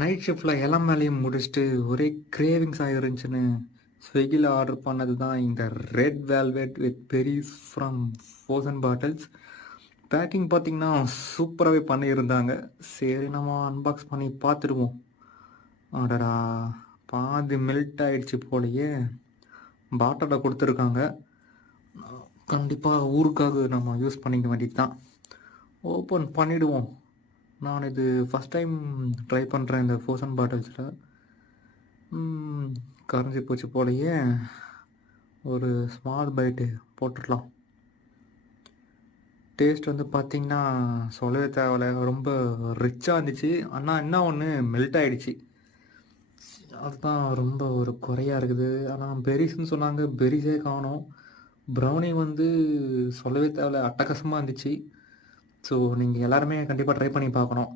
Night ஷிஃப்ட்டில் எல்லாம் வேலையும் முடிச்சுட்டு ஒரே கிரேவிங்ஸ் ஆகிருந்துச்சுன்னு ஸ்விக்கியில் ஆர்டர் பண்ணது தான் இந்த red velvet with berries from Frozen Bottles. Packing பார்த்தீங்கன்னா சூப்பராகவே பண்ணியிருந்தாங்க. சரி, நம்ம அன்பாக்ஸ் பண்ணி பார்த்துடுவோம். அடடா, பாதி மெல்ட் ஆயிடுச்சு போலயே. பாட்டிலில் கொடுத்துருக்காங்க. கண்டிப்பாக ஊருக்காக நம்ம யூஸ் பண்ணிக்க வேண்டியது தான். ஓப்பன் பண்ணிவிடுவோம். நான் இது ஃபஸ்ட் டைம் ட்ரை பண்ணுறேன் இந்த ஃப்ரோசன் பாட்டில்ஸில். கரைஞ்சி போச்சு போலயே. ஒரு ஸ்மால் பைட்டு போட்டுடலாம். டேஸ்ட் வந்து பார்த்திங்கன்னா சொல்லவே தேவையில்ல, ரொம்ப ரிச்சாக இருந்துச்சு. ஆனால் என்ன ஒன்று மெல்ட் ஆகிடுச்சு, அதுதான் ரொம்ப ஒரு குறையாக இருக்குது. ஆனால் பெரிஸ்ன்னு சொன்னாங்க, பெரிஸே காணோம். ப்ரௌனி வந்து சொல்லவே தேவையில்ல, அட்டகாசமாக இருந்துச்சு. ஸோ நீங்கள் எல்லாருமே கண்டிப்பாக ட்ரை பண்ணி பார்க்கணும்.